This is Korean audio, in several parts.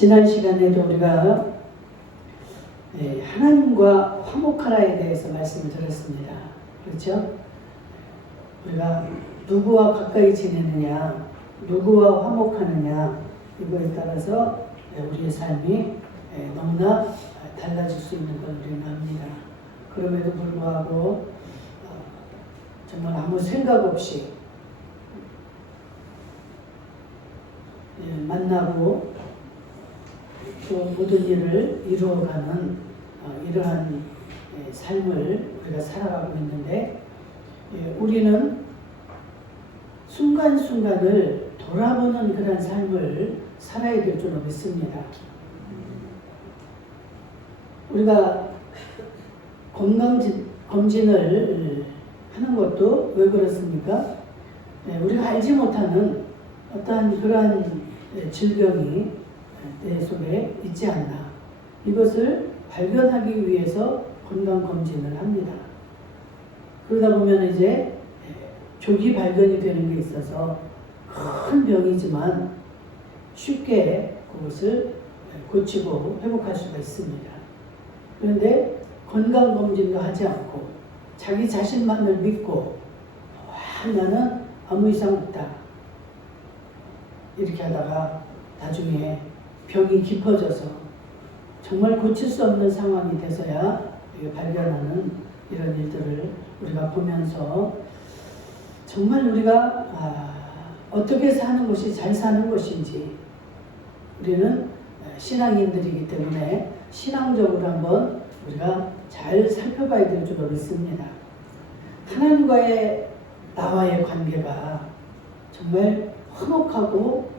지난 시간에도 우리가 하나님과 화목하라에 대해서 말씀을 드렸습니다. 그렇죠? 우리가 누구와 가까이 지내느냐, 누구와 화목하느냐, 이거에 따라서 우리의 삶이 너무나 달라질 수 있는 걸 우리는 압니다. 그럼에도 불구하고 정말 아무 생각 없이 만나고 또 모든 일을 이루어가는 이러한 삶을 우리가 살아가고 있는데, 우리는 순간순간을 돌아보는 그런 삶을 살아야 될 줄로 믿습니다. 우리가 건강검진을 하는 것도 왜 그렇습니까? 우리가 알지 못하는 어떠한 그러한 질병이 내 속에 있지 않나, 이것을 발견하기 위해서 건강검진을 합니다. 그러다 보면 이제 조기 발견이 되는 게 있어서 큰 병이지만 쉽게 그것을 고치고 회복할 수가 있습니다. 그런데 건강검진도 하지 않고 자기 자신만을 믿고 나는 아무 이상 없다, 이렇게 하다가 나중에 병이 깊어져서 정말 고칠 수 없는 상황이 돼서야 발견하는 이런 일들을 우리가 보면서 정말 우리가 어떻게 사는 것이 잘 사는 것인지, 우리는 신앙인들이기 때문에 신앙적으로 한번 우리가 잘 살펴봐야 될 줄로 믿습니다. 하나님과의 나와의 관계가 정말 화목하고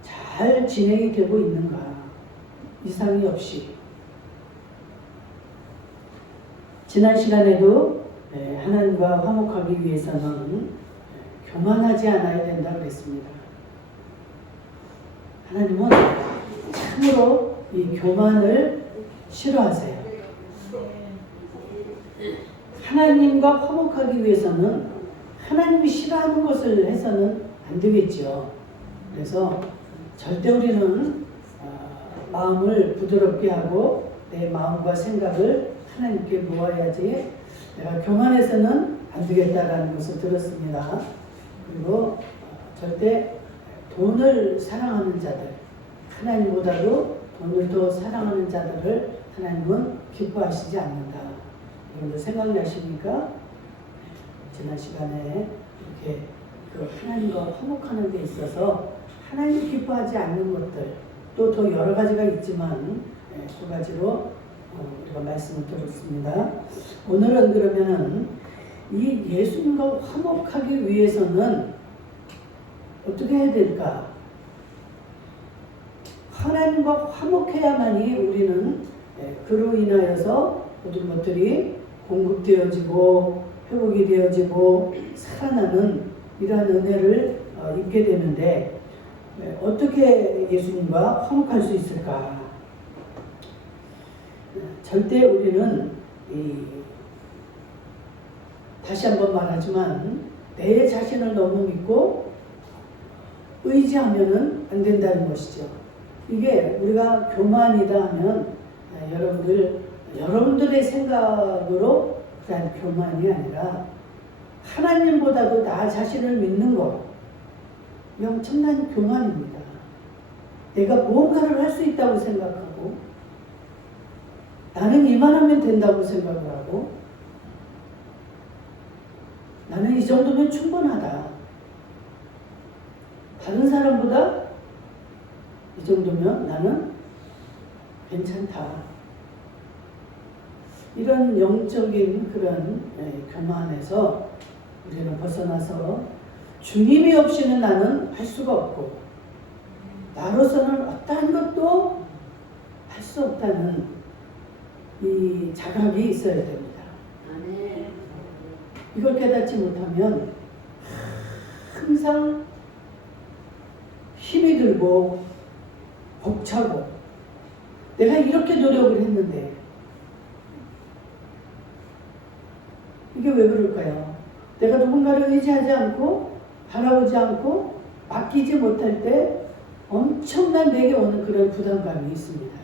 잘 진행이 되고 있는가, 이상이 없이. 지난 시간에도 하나님과 화목하기 위해서는 교만하지 않아야 된다고 그랬습니다. 하나님은 참으로 이 교만을 싫어하세요. 하나님과 화목하기 위해서는 하나님이 싫어하는 것을 해서는 안 되겠죠. 그래서 절대 우리는 마음을 부드럽게 하고 내 마음과 생각을 하나님께 모아야지, 내가 교만해서는 안 되겠다라는 것을 들었습니다. 그리고 절대 돈을 사랑하는 자들, 하나님보다도 돈을 더 사랑하는 자들을 하나님은 기뻐하시지 않는다. 여러분들 생각나십니까? 지난 시간에 이렇게 그 하나님과 화목하는 데 있어서 하나님 기뻐하지 않는 것들, 또 더 여러 가지가 있지만 두 가지로 우리가 말씀을 들었습니다. 오늘은 그러면은 이 예수님과 화목하기 위해서는 어떻게 해야 될까? 하나님과 화목해야만이 우리는 그로 인하여서 모든 것들이 공급되어지고 회복이 되어지고 살아나는 이러한 은혜를 입게 되는데, 어떻게 예수님과 화목할 수 있을까? 절대 우리는 다시 한번 말하지만 내 자신을 너무 믿고 의지하면은 안 된다는 것이죠. 이게 우리가 교만이다 하면 여러분들의 생각으로 그냥 교만이 아니라 하나님보다도 나 자신을 믿는 것, 이 엄청난 교만입니다. 내가 뭔가를 할 수 있다고 생각하고 나는 이만하면 된다고 생각을 하고 나는 이 정도면 충분하다, 다른 사람보다 이 정도면 나는 괜찮다, 이런 영적인 그런 교만에서 우리는 벗어나서 주님이 없이는 나는 할 수가 없고 나로서는 어떠한 것도 할 수 없다는 이 자각이 있어야 됩니다. 이걸 깨닫지 못하면 항상 힘이 들고 벅차고 내가 이렇게 노력을 했는데 이게 왜 그럴까요? 내가 누군가를 의지하지 않고 바라보지 않고 맡기지 못할 때 엄청난 내게 오는 그런 부담감이 있습니다.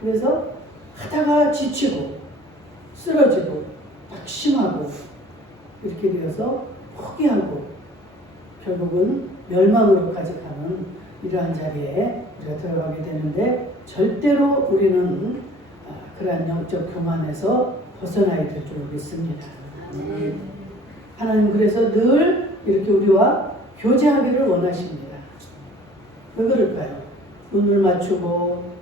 그래서 하다가 지치고 쓰러지고 낙심하고 이렇게 되어서 포기하고 결국은 멸망으로까지 가는 이러한 자리에 우리가 들어가게 되는데, 절대로 우리는 그러한 영적 교만에서 벗어나야 될 줄 믿습니다. 하나님 그래서 늘 이렇게 우리와 교제하기를 원하십니다. 왜 그럴까요? 눈을 맞추고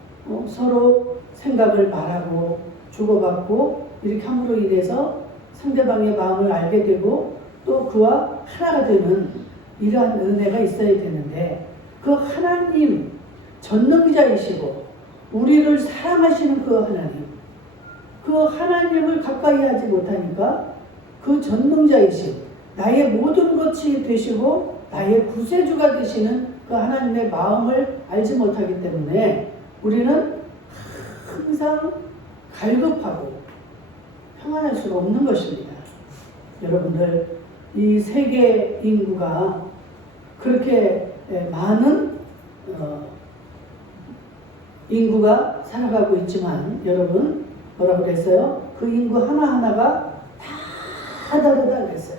서로 생각을 말하고 주고받고 이렇게 함으로 인해서 상대방의 마음을 알게 되고 또 그와 하나가 되는 이러한 은혜가 있어야 되는데, 그 하나님 전능자이시고 우리를 사랑하시는 그 하나님, 그 하나님을 가까이 하지 못하니까 그 전능자이신 나의 모든 것이 되시고 나의 구세주가 되시는 그 하나님의 마음을 알지 못하기 때문에 우리는 항상 갈급하고 평안할 수가 없는 것입니다. 여러분들, 이 세계 인구가 그렇게 많은 인구가 살아가고 있지만, 여러분 뭐라고 그랬어요? 그 인구 하나하나가 다 다르다 그랬어요.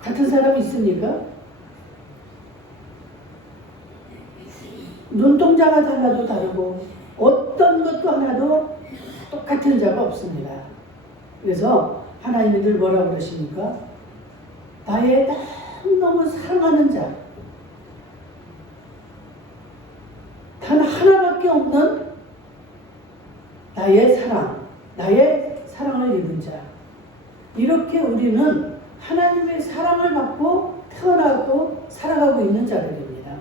같은 사람이 있습니까? 눈동자가 달라도 다르고 어떤 것도 하나도 똑같은 자가 없습니다. 그래서 하나님이 늘 뭐라고 그러십니까? 나의 너무 사랑하는 자, 단 하나밖에 없는 나의 사랑을 입은 자, 이렇게 우리는 하나님의 사랑을 받고 태어나고 살아가고 있는 자들입니다.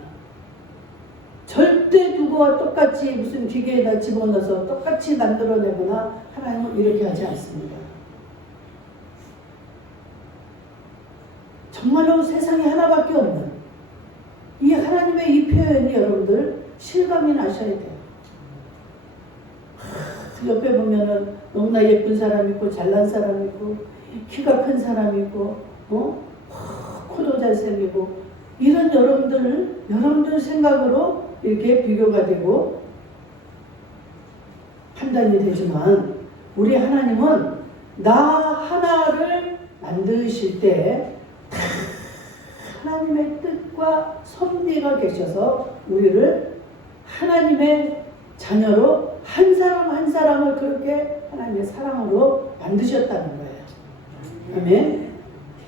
절대 누구와 똑같이 무슨 기계에다 집어넣어서 똑같이 만들어내거나 하나님은 이렇게 하지 않습니다. 정말로 세상에 하나밖에 없는 이 하나님의 이 표현이 여러분들 실감이 나셔야 돼요. 옆에 보면은 너무나 예쁜 사람 있고 잘난 사람 있고 키가 큰 사람 있고 코도 잘생기고, 이런 여러분들 생각으로 이렇게 비교가 되고 판단이 되지만, 우리 하나님은 나 하나를 만드실 때 하나님의 뜻과 섭리가 계셔서 우리를 하나님의 자녀로 한 사람 한 사람을 그렇게 하나님의 사랑으로 만드셨다는 거예요. 아멘.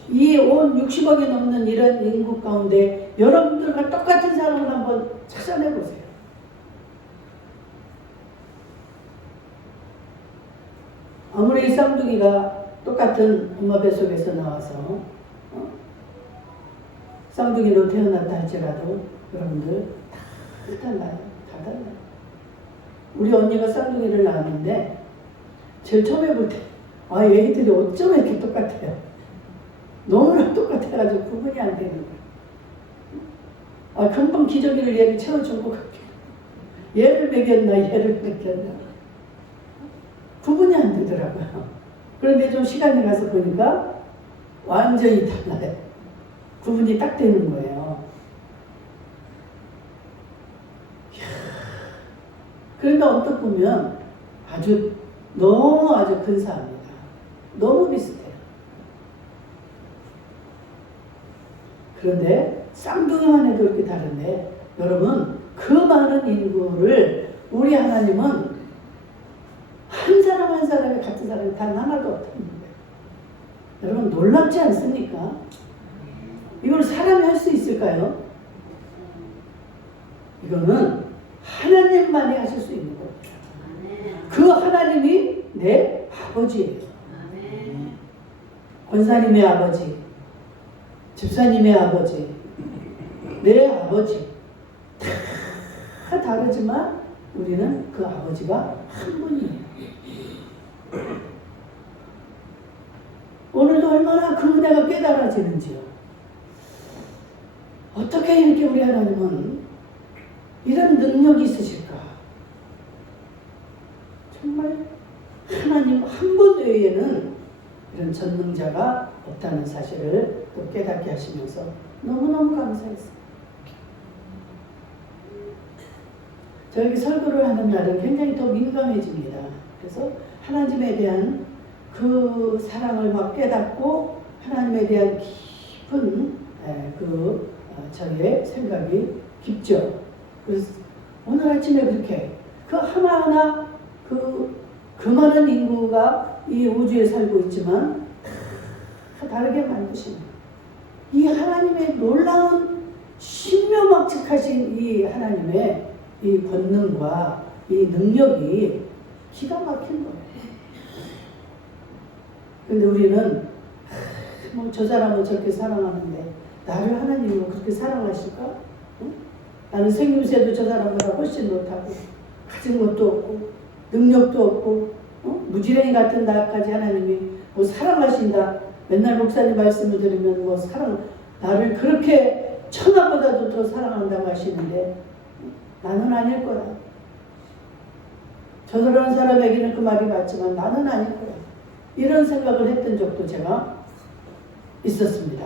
이 온 60억이 넘는 이런 인구 가운데 여러분들과 똑같은 사람을 한번 찾아내보세요. 아무리 쌍둥이가 똑같은 엄마 뱃속에서 나와서 쌍둥이로 태어났다 할지라도 여러분들 다 달라요. 다 달라요. 우리 언니가 쌍둥이를 낳았는데 제일 처음에 볼 때 얘들이 어쩜 이렇게 똑같아요. 너무나 똑같아가지고 구분이 안 되는 거예요. 금방 기저귀를 얘를 채워주고 갈게. 얘를 먹였나 얘를 먹였나 구분이 안 되더라고요. 그런데 좀 시간이 가서 보니까 완전히 달라요. 구분이 딱 되는 거예요. 그런데 언뜻 보면 너무 아주 근사합니다. 너무 비슷해요. 그런데 쌍둥이만 해도 이렇게 다른데, 여러분 그 많은 인구를 우리 하나님은 한 사람 한 사람이 같은 사람이 단 하나도 없다는 거예요. 여러분 놀랍지 않습니까? 이걸 사람이 할 수 있을까요? 이거는 하나님만이 하실 수 있는 겁니다. 그 하나님이 내 아버지예요. 권사님의 아버지, 집사님의 아버지, 내 아버지 다 다르지만 우리는 그 아버지가 한 분이에요. 오늘도 얼마나 그 은혜가 깨달아지는지요. 어떻게 이렇게 우리 하나님은 이런 능력이 있으실까? 정말 하나님 한 분 외에는 이런 전능자가 없다는 사실을 또 깨닫게 하시면서 너무너무 감사했어요. 저에게 설교를 하는 날은 굉장히 더 민감해집니다. 그래서 하나님에 대한 그 사랑을 막 깨닫고 하나님에 대한 깊은 저의 생각이 깊죠. 그래서 오늘 아침에 그렇게 그 하나하나 그 많은 인구가 이 우주에 살고 있지만 다 다르게 만드신 이 하나님의 놀라운 신묘막측하신 이 하나님의 이 권능과 이 능력이 기가 막힌 거예요. 근데 우리는 뭐 저 사람은 저렇게 사랑하는데 나를 하나님은 그렇게 사랑하실까? 응? 나는 생김새도 저 사람보다 훨씬 못하고 가진 것도 없고 능력도 없고 무지랭이 같은 나까지 하나님이 뭐 사랑하신다. 맨날 목사님 말씀을 들으면 뭐 나를 그렇게 천하보다도 더 사랑한다고 하시는데 나는 아닐 거야. 저런 사람에게는 그 말이 맞지만 나는 아닐 거야. 이런 생각을 했던 적도 제가 있었습니다.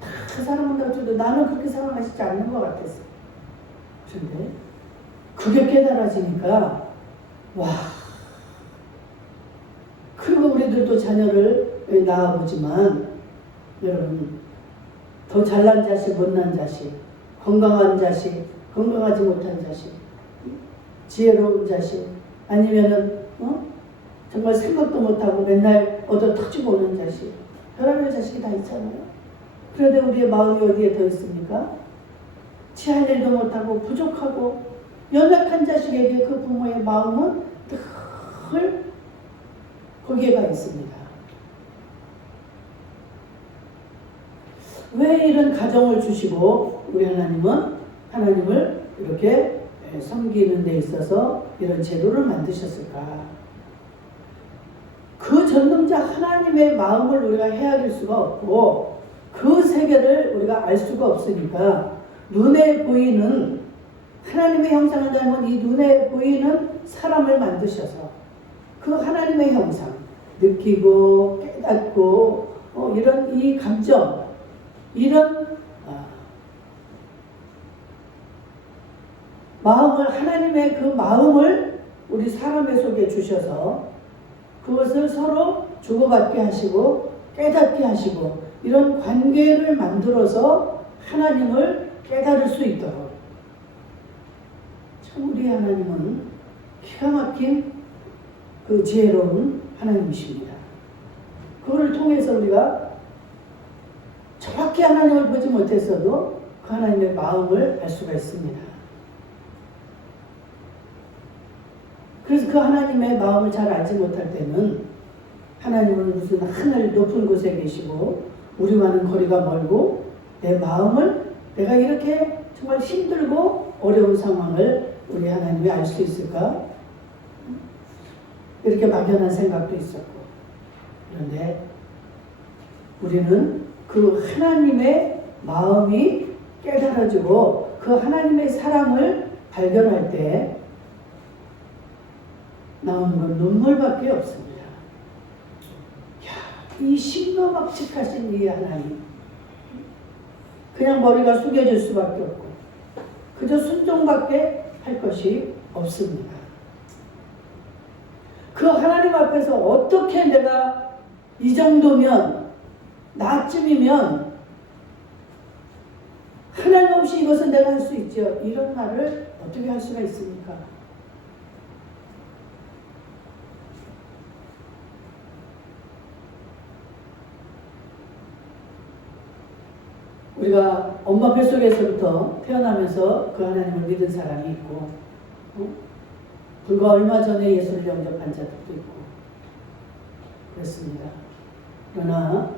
그 사람은 나도 나는 그렇게 사랑하시지 않는 것 같았어요. 그런데 그게 깨달아지니까 와. 그리고 우리들도 자녀를 낳아보지만 여러분 더 잘난 자식, 못난 자식, 건강한 자식, 건강하지 못한 자식, 지혜로운 자식, 아니면은 정말 생각도 못하고 맨날 얻어 터지고 오는 자식, 별의별 자식이 다 있잖아요. 그런데 우리의 마음이 어디에 더 있습니까? 취할 일도 못하고 부족하고 연약한 자식에게 그 부모의 마음은 늘 거기에가 있습니다. 왜 이런 가정을 주시고 우리 하나님을 이렇게 섬기는 데 있어서 이런 제도를 만드셨을까? 그 전능자 하나님의 마음을 우리가 헤아릴 수가 없고 그 세계를 우리가 알 수가 없으니까 눈에 보이는 하나님의 형상을 닮은 이 눈에 보이는 사람을 만드셔서 그 하나님의 형상 느끼고 깨닫고 이런 이 감정 이런 마음을 하나님의 그 마음을 우리 사람의 속에 주셔서 그것을 서로 주고받게 하시고 깨닫게 하시고 이런 관계를 만들어서 하나님을 깨달을 수 있도록 참 우리 하나님은 기가 막힌 그 지혜로운 하나님이십니다. 그거를 통해서 우리가 정확히 하나님을 보지 못했어도 그 하나님의 마음을 알 수가 있습니다. 그래서 그 하나님의 마음을 잘 알지 못할 때는 하나님은 무슨 하늘 높은 곳에 계시고 우리와는 거리가 멀고 내 마음을 내가 이렇게 정말 힘들고 어려운 상황을 우리 하나님이 알 수 있을까? 이렇게 막연한 생각도 있었고 그런데 우리는 그 하나님의 마음이 깨달아지고 그 하나님의 사랑을 발견할 때 나오는 건 눈물밖에 없습니다. 이 신묘막측하신 이 하나님 그냥 머리가 숙여질 수밖에 없고 그저 순종밖에 할 것이 없습니다. 그 하나님 앞에서 어떻게 내가 이 정도면 나쯤이면 하나님 없이 이것은 내가 할 수 있죠. 이런 말을 어떻게 할 수가 있습니까? 우리가 엄마 뱃속에서부터 태어나면서 그 하나님을 믿은 사람이 있고 불과 얼마 전에 예수를 영접한 자들도 있고 그렇습니다. 그러나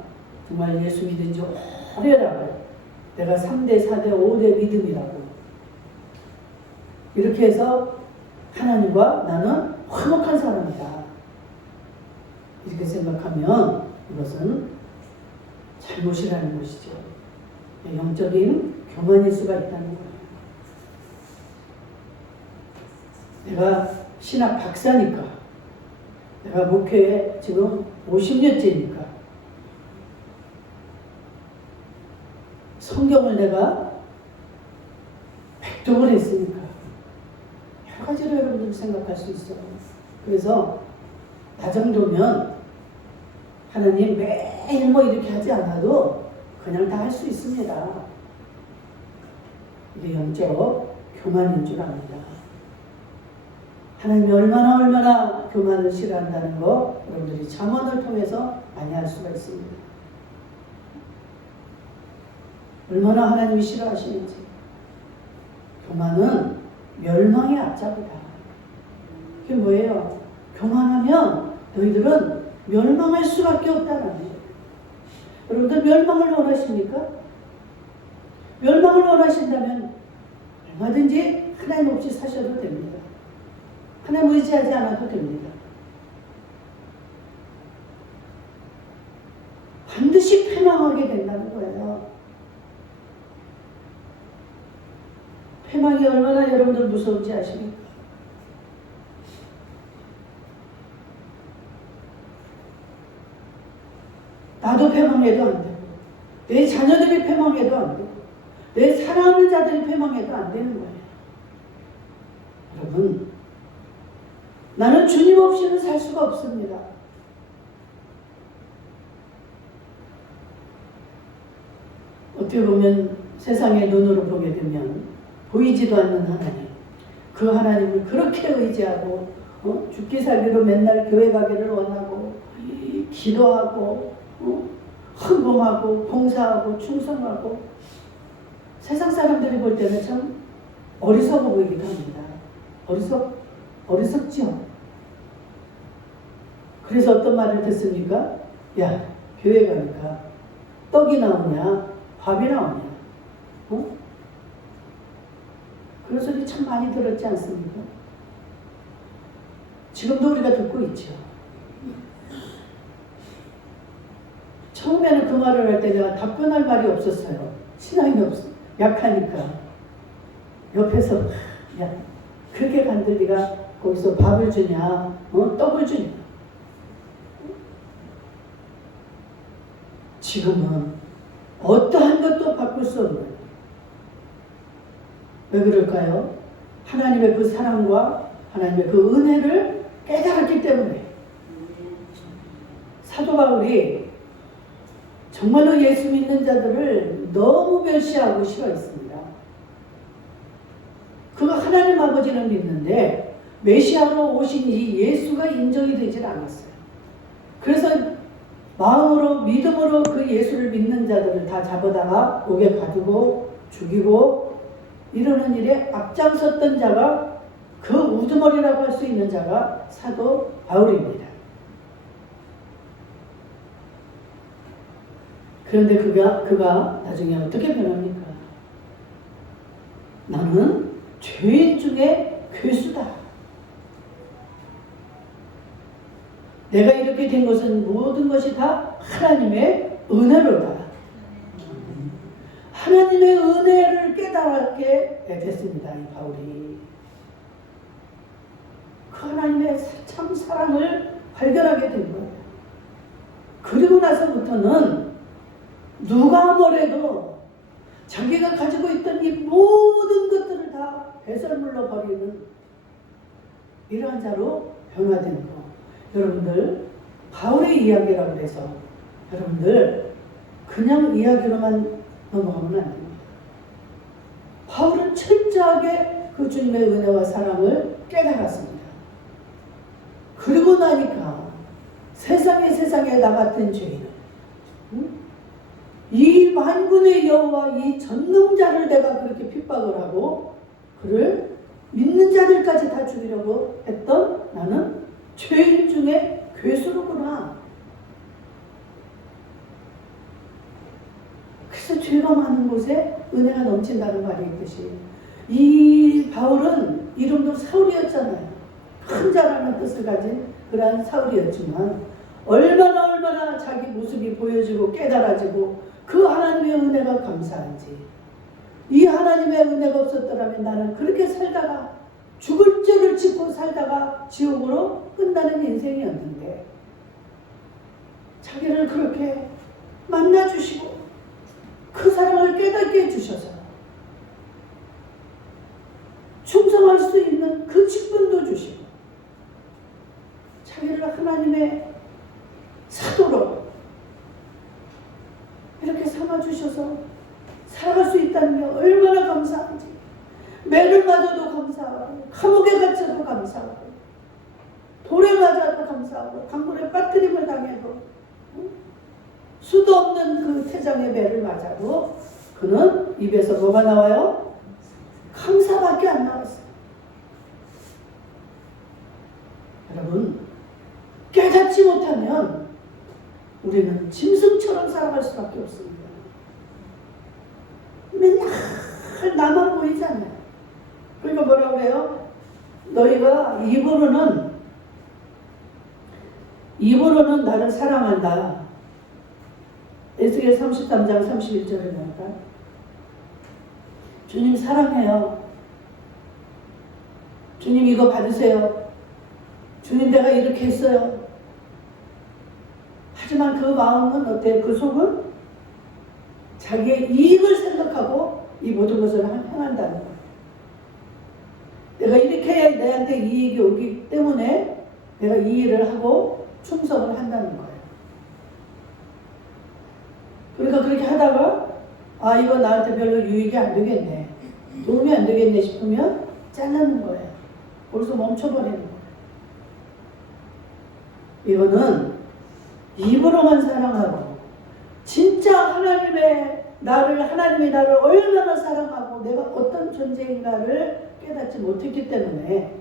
정말 예수 믿은 지 오래라고요. 내가 3대, 4대, 5대 믿음이라고 이렇게 해서 하나님과 나는 화목한 사람이다. 이렇게 생각하면 이것은 잘못이라는 것이죠. 영적인 교만일 수가 있다는 거예요. 내가 신학 박사니까 내가 목회에 지금 50년째니까 성경을 내가 백독을 했으니까 그렇게 생각할 수 있어요. 그래서 나 정도면 하나님 매일 뭐 이렇게 하지 않아도 그냥 다 할 수 있습니다. 이게 영적 교만인 줄 압니다. 하나님이 얼마나 교만을 싫어한다는 거 여러분들이 잠언을 통해서 많이 알 수가 있습니다. 얼마나 하나님이 싫어하시는지. 교만은 멸망의 앞잡이다. 그게 뭐예요? 교만하면 너희들은 멸망할 수밖에 없다는 거예요. 여러분들 멸망을 원하십니까? 멸망을 원하신다면 얼마든지 하나님 없이 사셔도 됩니다. 하나님 의지하지 않아도 됩니다. 반드시 패망하게 된다는 거예요. 패망이 얼마나 여러분들 무서운지 아십니까? 나도 패망해도 안 되고, 내 자녀들이 패망해도 안 되고, 내 사랑하는 자들이 패망해도 안 되는 거예요. 여러분, 나는 주님 없이는 살 수가 없습니다. 어떻게 보면 세상의 눈으로 보게 되면 보이지도 않는 하나님, 그 하나님을 그렇게 의지하고 죽기 살기로 맨날 교회 가기를 원하고 기도하고 헌금하고 봉사하고 충성하고 세상 사람들이 볼 때는 참 어리석어 보이기도 합니다. 어리석죠. 그래서 어떤 말을 듣습니까? 야, 교회 가니까 떡이 나오냐 밥이 나오냐, 그런 소리 참 많이 들었지 않습니까? 지금도 우리가 듣고 있죠. 처음에는 그 말을 할 때 내가 답변할 말이 없었어요. 신앙이 약하니까. 옆에서 야, 그렇게 간들리가 거기서 밥을 주냐, 떡을 주냐. 지금은 어떠한 것도 바꿀 수 없는. 왜 그럴까요? 하나님의 그 사랑과 하나님의 그 은혜를 깨달았기 때문에. 사도 바울이 정말로 예수 믿는 자들을 너무 멸시하고 싫어했습니다. 그가 하나님 아버지는 믿는데 메시아로 오신 이 예수가 인정이 되질 않았어요. 그래서 마음으로 믿음으로 그 예수를 믿는 자들을 다 잡아다가 옥에 가두고 죽이고 이러는 일에 앞장섰던 자가, 그 우두머리라고 할 수 있는 자가 사도 바울입니다. 그런데 그가 나중에 어떻게 변합니까? 나는 죄인 중에 괴수다. 내가 이렇게 된 것은 모든 것이 다 하나님의 은혜로다. 하나님의 은혜를 깨달게 됐습니다. 이 바울이. 그 하나님의 참 사랑을 발견하게 된 거예요. 그리고 나서부터는 누가 뭐래도 자기가 가지고 있던 이 모든 것들을 다 배설물로 버리는 이러한 자로 변화된 거. 여러분들, 바울의 이야기라고 해서 여러분들 그냥 이야기로만 넘어가면 안 됩니다. 바울은 철저하게 그 주님의 은혜와 사랑을 깨달았습니다. 그리고 나니까 세상에 나 같은 죄인은, 이 만군의 여호와 이 전능자를 내가 그렇게 핍박을 하고 그를 믿는 자들까지 다 죽이려고 했던 나는 죄인 중에 괴수로구나. 그래서 죄가 많은 곳에 은혜가 넘친다는 말이 있듯이, 이 바울은 이름도 사울이었잖아요. 큰 자라는 뜻을 가진 그러한 사울이었지만 얼마나 자기 모습이 보여지고 깨달아지고 그 하나님의 은혜가 감사한지. 이 하나님의 은혜가 없었더라면 나는 그렇게 살다가 죽을 죄를 짓고 살다가 지옥으로 끝나는 인생이었는데, 자기를 그렇게 만나주시고 그 사랑을 깨닫게 해주셔서 충성할 수 있는 그 직분도 주시고 참아주셔서 살아갈 수 있다는 게 얼마나 감사한지. 매를 맞아도 감사하고, 감옥에 갇혀도 감사하고, 돌에 맞아도 감사하고, 강물에 빠뜨림을 당해도, 수도 없는 그 태장의 매를 맞아도 그는 입에서 뭐가 나와요? 감사밖에 안 나왔어요. 여러분, 깨닫지 못하면 우리는 짐승처럼 살아갈 수밖에 없습니다. 맨날 나만 보이잖아요. 그러니까 뭐라고 그래요? 너희가 입으로는 나를 사랑한다. 에스겔 33장 31절에 보니까 주님 사랑해요. 주님 이거 받으세요. 주님 내가 이렇게 했어요. 하지만 그 마음은 어때요? 그 속은 자기의 이익을 생각하고 이 모든 것을 행한다는 거예요. 내가 이렇게 해야 내한테 이익이 오기 때문에 내가 이 일을 하고 충성을 한다는 거예요. 그러니까 그렇게 하다가 이거 나한테 별로 유익이 안 되겠네, 도움이 안 되겠네 싶으면 잘라는 거예요. 거기서 멈춰버리는 거예요. 이거는 입으로만 사랑하고 진짜 하나님이 나를 얼마나 사랑하고 내가 어떤 존재인가를 깨닫지 못했기 때문에,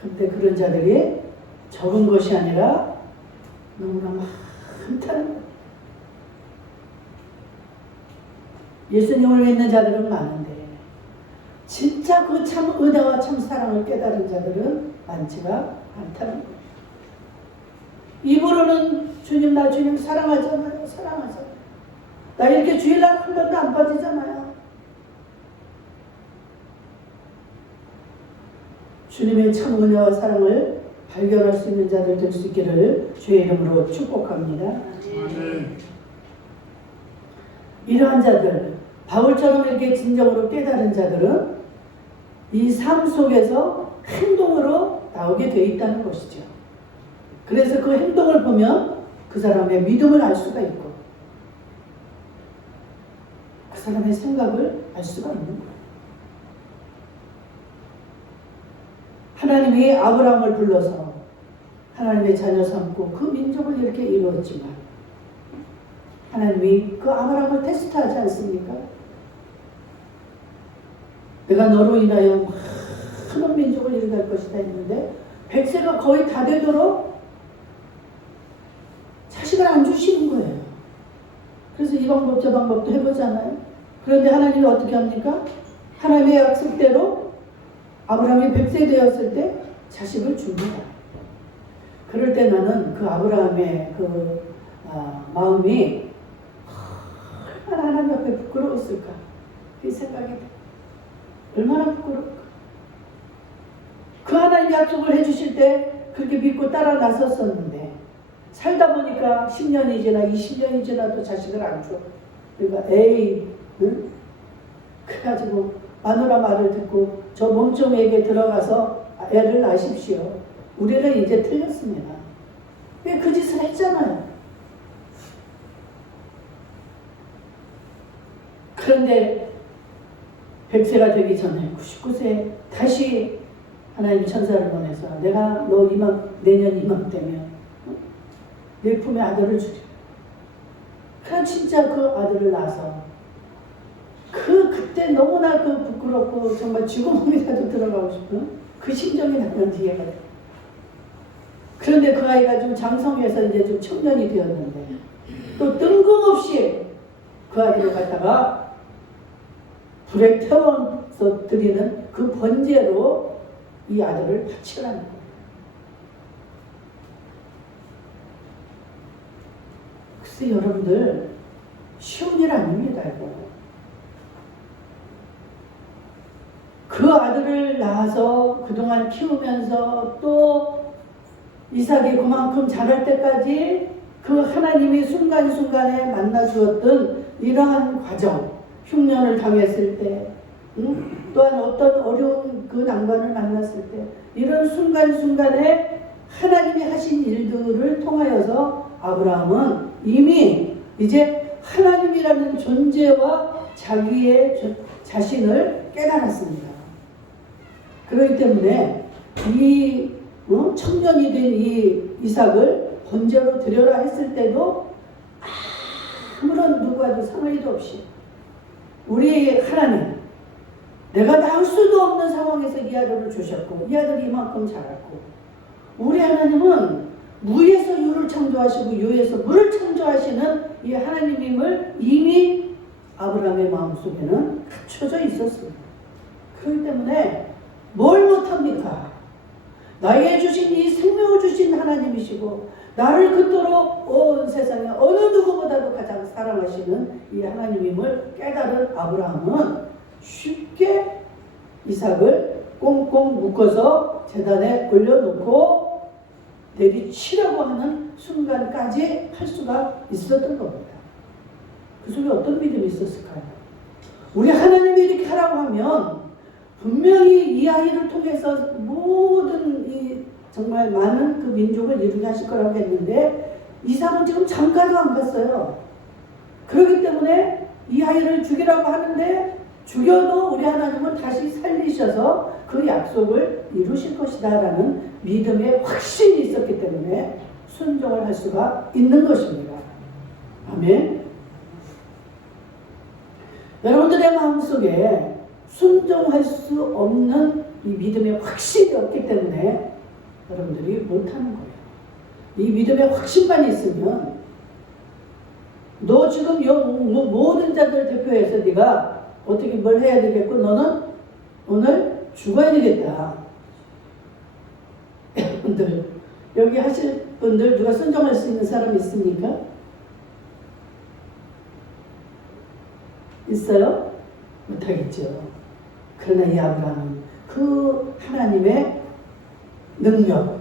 근데 그런 자들이 적은 것이 아니라 너무나 많다는 거예요. 예수님을 믿는 자들은 많은데 진짜 그 참 은혜와 참 사랑을 깨달은 자들은 많지가 않다는 거예요. 입으로는 주님 나 주님 사랑하잖아요. 사랑하잖아요. 나 이렇게 주일날 한 번도 안 빠지잖아요. 주님의 참 은혜와 사랑을 발견할 수 있는 자들 될 수 있기를 주의 이름으로 축복합니다. 이러한 자들, 바울처럼 이렇게 진정으로 깨달은 자들은 이 삶 속에서 행동으로 나오게 되어 있다는 것이죠. 그래서 그 행동을 보면 그 사람의 믿음을 알 수가 있고 그 사람의 생각을 알 수가 있는 거예요. 하나님이 아브라함을 불러서 하나님의 자녀 삼고 그 민족을 이렇게 이루었지만 하나님이 그 아브라함을 테스트하지 않습니까? 내가 너로 인하여 많은 민족을 이루게 것이다 했는데 100세가 거의 다 되도록 자식을 안 주시는 거예요. 그래서 이 방법 저 방법도 해보잖아요. 그런데 하나님이 어떻게 합니까? 하나님의 약속대로 아브라함이 100세 되었을 때 자식을 줍니다. 그럴 때 나는 그 아브라함의 그 마음이 얼마나 하나님 앞에 부끄러웠을까, 그 생각이 돼. 얼마나 부끄러울까. 그 하나님 약속을 해주실 때 그렇게 믿고 따라 나섰었는데 살다 보니까 10년이 지나 20년이 지나도 자식을 안 줘. 그러니까 에이, 응? 그래가지고 마누라 말을 듣고 저 몸종에게 들어가서 애를 낳으십시오. 우리는 이제 틀렸습니다. 왜 그 짓을 했잖아요. 그런데 100세가 되기 전에 99세 다시 하나님 천사를 보내서 내가 너 내년 이맘때면 내 품에 아들을 주리라. 그럼 진짜 그 아들을 낳아서 그때 너무나 그 부끄럽고 정말 쥐구멍이라도 들어가고 싶은 그 심정이 나는 뒤에가 돼. 그런데 그 아이가 좀 장성해서 이제 좀 청년이 되었는데 또 뜬금없이 그 아들을 갖다가 불에 태워서 드리는 그 번제로 이 아들을 바치라는 거예요. 글쎄 여러분들 쉬운 일 아닙니다. 이거. 그 아들을 낳아서 그동안 키우면서 또 이삭이 그만큼 자랄 때까지 그 하나님이 순간순간에 만나 주었던 이러한 과정, 흉년을 당했을 때, 또한 어떤 어려운 그 난관을 만났을 때 이런 순간순간에 하나님이 하신 일들을 통하여서 아브라함은 이미 이제 하나님이라는 존재와 자기의 자신을 깨달았습니다. 그렇기 때문에 이 청년이 된 이 이삭을 번제로 드려라 했을 때도 아무런 누구와도 상의도 없이 우리 하나님, 내가 나올 수도 없는 상황에서 이 아들을 주셨고 이 아들이 이만큼 자랐고, 우리 하나님은 무에서 유를 창조하시고 유에서 물을 창조하시는 이 하나님임을 이미 아브라함의 마음속에는 갖춰져 있었습니다. 그렇기 때문에 뭘 못합니까? 나에게 주신 이 생명을 주신 하나님이시고 나를 그토록 온 세상에 어느 누구보다도 가장 사랑하시는 이 하나님임을 깨달은 아브라함은 쉽게 이삭을 꽁꽁 묶어서 제단에 올려놓고 내리치려고 하는 순간까지 할 수가 있었던 겁니다. 그 속에 어떤 믿음이 있었을까요? 우리 하나님이 이렇게 하라고 하면 분명히 이 아이를 통해서 모든 이 정말 많은 그 민족을 이루게 하실 거라고 했는데 이삭은 지금 장가도 안 갔어요. 그렇기 때문에 이 아이를 죽이라고 하는데 죽여도 우리 하나님은 다시 살리셔서 그 약속을 이루실 것이다 라는 믿음의 확신이 있었기 때문에 순종을 할 수가 있는 것입니다. 아멘. 여러분들의 마음속에 순종할 수 없는 이 믿음의 확신이 없기 때문에 여러분들이 못하는 거예요. 이 믿음의 확신만 있으면 너 지금 모든 자들 대표해서 네가 어떻게 뭘 해야 되겠고 너는 오늘 죽어야 되겠다. 여러분들 여기 하실 분들 누가 순종할 수 있는 사람 있습니까? 있어요? 못하겠죠. 그러나 이 아브라함은 그 하나님의 능력,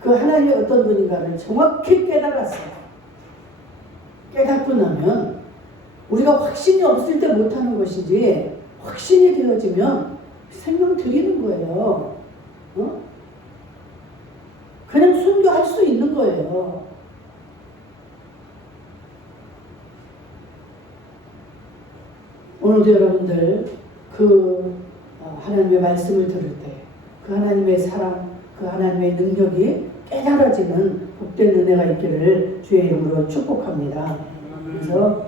그 하나님의 어떤 분인가를 정확히 깨달았어요. 깨닫고 나면 우리가 확신이 없을 때 못하는 것이지 확신이 되어지면 생명 드리는 거예요. 그냥 순교할 수 있는 거예요. 오늘도 여러분들 그 하나님의 말씀을 들을 때 그 하나님의 사랑, 그 하나님의 능력이 깨달아지는 복된 은혜가 있기를 주의 이름으로 축복합니다. 그래서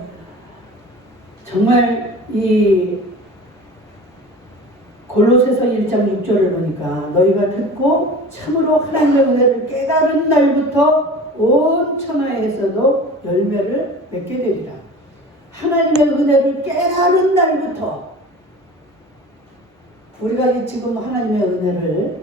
정말 이 골로새서 1장 6절을 보니까 너희가 듣고 참으로 하나님의 은혜를 깨달은 날부터 온 천하에서도 열매를 맺게 되리라. 하나님의 은혜를 깨달은 날부터 우리가 지금 하나님의 은혜를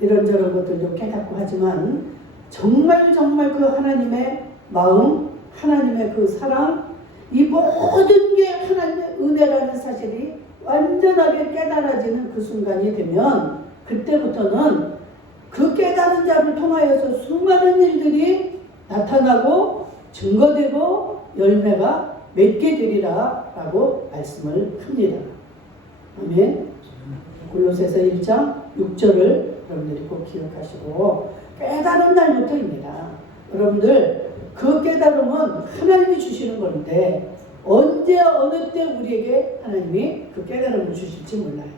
이런저런 것들도 깨닫고 하지만 정말 그 하나님의 마음, 하나님의 그 사랑, 이 모든 게 하나님의 은혜라는 사실이 완전하게 깨달아지는 그 순간이 되면 그때부터는 그 깨달은 자를 통하여서 수많은 일들이 나타나고 증거되고 열매가 맺게 되리라 라고 말씀을 합니다. 아멘. 골로새서 1장 6절을 여러분들이 꼭 기억하시고 깨달은 날부터입니다. 여러분들 그 깨달음은 하나님이 주시는 건데 언제 어느 때 우리에게 하나님이 그 깨달음을 주실지 몰라요.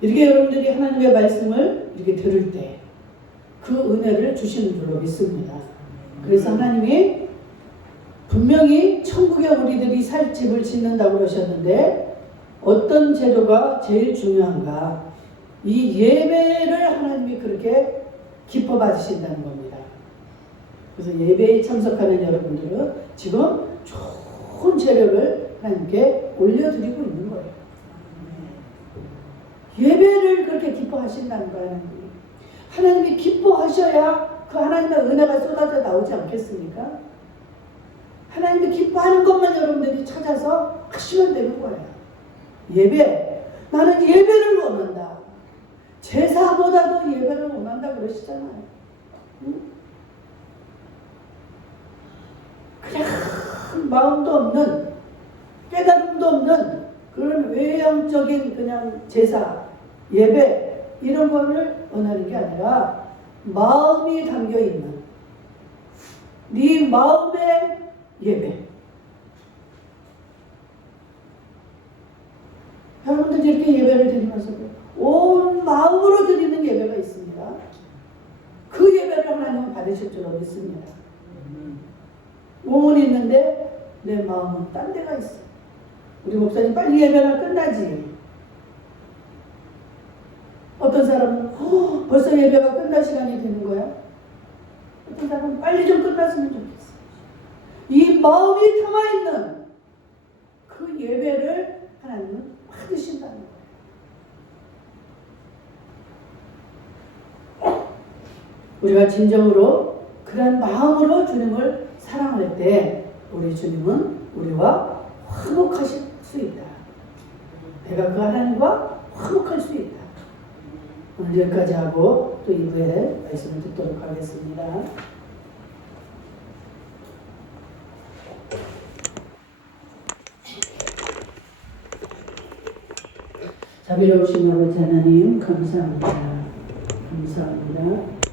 이렇게 여러분들이 하나님의 말씀을 이렇게 들을 때 그 은혜를 주시는 줄로 믿습니다. 그래서 하나님이 분명히 천국에 우리들이 살 집을 짓는다고 그러셨는데 어떤 제도가 제일 중요한가? 이 예배를 하나님이 그렇게 기뻐 받으신다는 겁니다. 그래서 예배에 참석하는 여러분들은 지금 좋은 재료를 하나님께 올려드리고 있는 거예요. 예배를 그렇게 기뻐하신다는 거예요. 하나님이 기뻐하셔야 그 하나님의 은혜가 쏟아져 나오지 않겠습니까? 하나님이 기뻐하는 것만 여러분들이 찾아서 하시면 되는 거예요. 예배, 나는 예배를 원한다. 제사보다도 예배를 원한다 그러시잖아요. 응? 그냥 마음도 없는, 깨달음도 없는 그런 외형적인 그냥 제사, 예배 이런 거를 원하는 게 아니라 마음이 담겨있는 네 마음의 예배. 여러분들 이렇게 예배를 드리면서 온 마음으로 드리는 예배가 있습니다. 그 예배를 하나님은 받으실 줄로 믿습니다. 몸은 있는데 내 마음은 딴 데가 있어. 우리 목사님 빨리 예배가 끝나지. 어떤 사람은 벌써 예배가 끝날 시간이 되는 거야. 어떤 사람은 빨리 좀 끝났으면 좋겠어. 이 마음이 담아있는 그 예배를 하나님은 받으신다는 거예요. 우리가 진정으로 그런 마음으로 주님을 사랑할 때 우리 주님은 우리와 화목하실 수 있다. 내가 그 하나님과 화목할 수 있다. 오늘 여기까지 하고 또 2부에 말씀을 듣도록 하겠습니다. 자비로우신 아버지 하나님 감사합니다. 감사합니다.